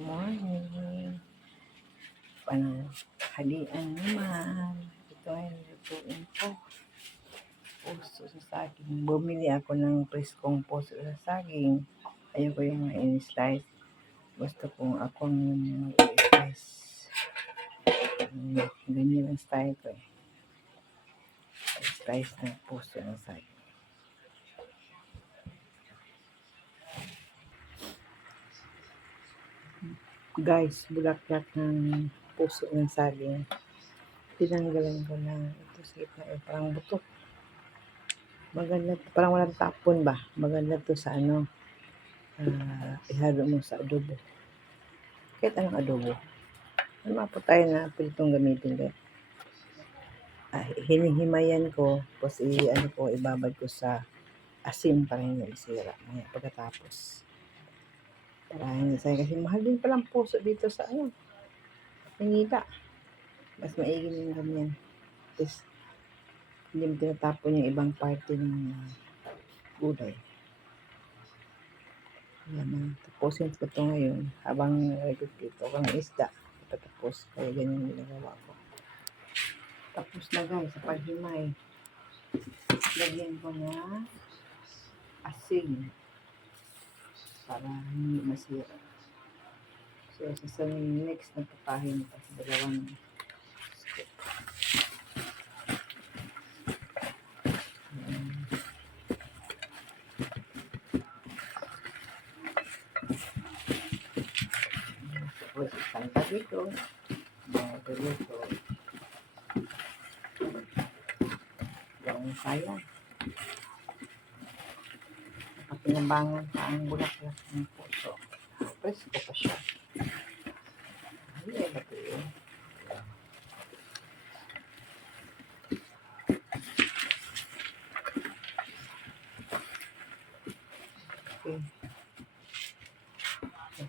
morning. Pananghalian naman. Ito ay lutuin ko. Puso sa saging. Bumili ako ng preskong puso sa saging. Ayoko yung mga in-slice. Gusto kong akong yung mag-slice. Ganyan ang style ko eh. Slice ng puso ng saging. Guys, bulaklak ng puso ng saging. Tinanggalan ko na ito sa gitna eh, parang buto. Maganda, parang walang tapon ba? Maganda to sa ihalo mo sa adobo. Kahit anong adobo. Ano po tayo na pwede itong gamitin ko. Hinihimayan ko, tapos ibabad ko sa asin para hindi isira. Pagkatapos. Para hindi sayang kasi mahal din palang puso dito sa Manila. Mas maigil yung ganyan. Tapos, hindi mo tinatapon yung ibang parte ng gulay. Yan na. Tapusin ko ito ngayon habang nagpipito ko ng isda. Tapos, kaya ganyan ginagawa ko. Tapos na guys, sa paghimay. Lagyan ko na asin para hindi masira. So, sa next na patahin pa sa dalawang step. Tapos, isang dito. Dito. Gawang sayang. Kapinambangan pa ang bulaklak ng puso. Presko pa siya. Hindi ba ito yun? Okay.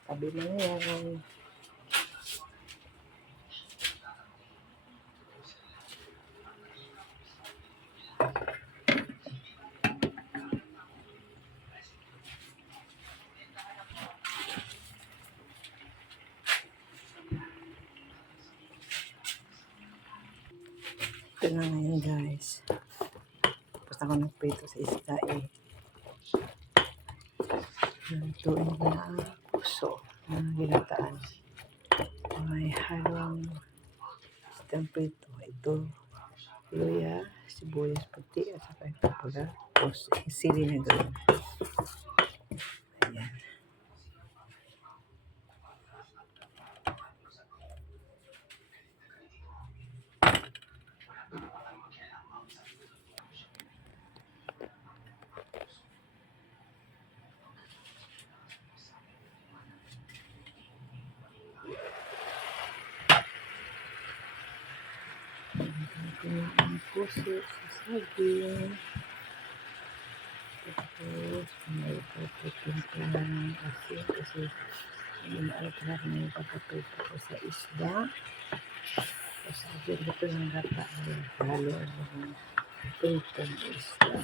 Sabi mo na yan. Ito na ngayon guys. Tapos ako nagprito sa isda eh. Lutuin ko na ang puso ng ginataan. May halong isdang prito. Ito, luya, sibuyas puti at saka ito pula. Tapos sili na gawin. Ayan. Ang puso sa saging. Tapos may paputin ko ng asin kasi hindi na alam na may papaprito ko sa isda. Tapos agad ito ng gata. Halo ng pritong isda.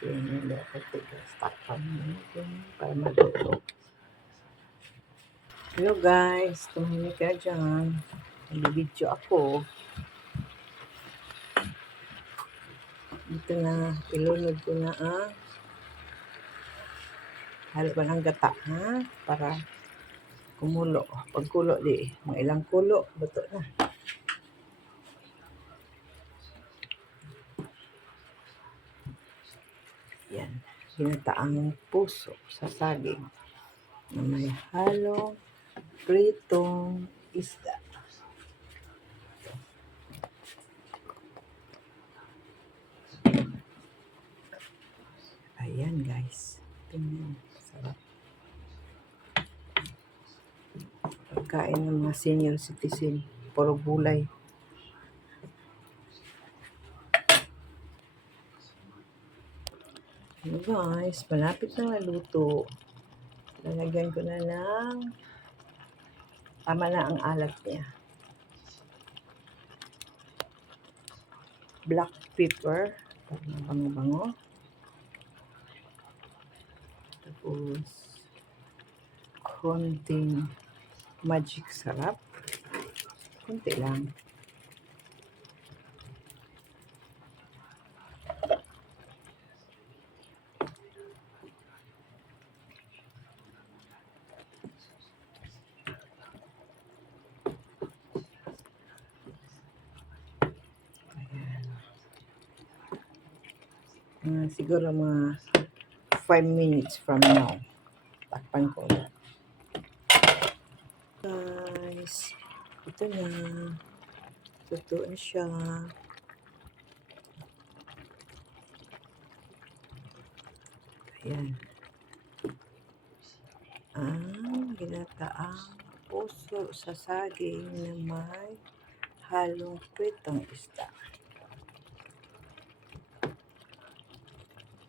Yan yung dapat i-stack para maluto. Hello guys, tumahimik ka dyan. Nag-video ako. Dito na, ilunod ko na halo ba ng gata ha? Para kumulo. Pag kulo mga ilang kulo, bato na. Yan, ginataang puso sa saging na may halong pritong isda. Ayan guys, tingnan, sarap. Pagkain ng mga senior citizen, puro gulay. Hello guys, malapit na maluto. Lalagyan ko na ng tama na ang alat niya. Black pepper. Para mabango-bango. Tapos, konting magic sarap. Konti lang. Siguro mga 5 minutes from now. Takpan ko ulit. Guys, ito na. Totoo na siya. Ayan. Ang ginataang puso sa saging na may halong pritong isda.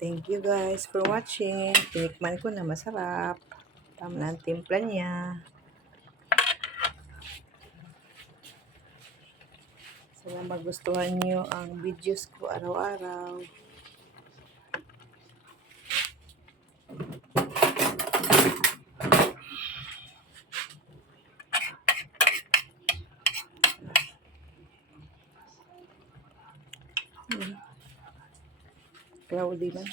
Thank you guys for watching. Tinikman ko na masarap. Tama na ang timpla niya. Sana magustuhan nyo ang videos ko araw-araw. Cloudy na.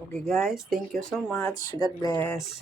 Okay guys, thank you so much. God bless.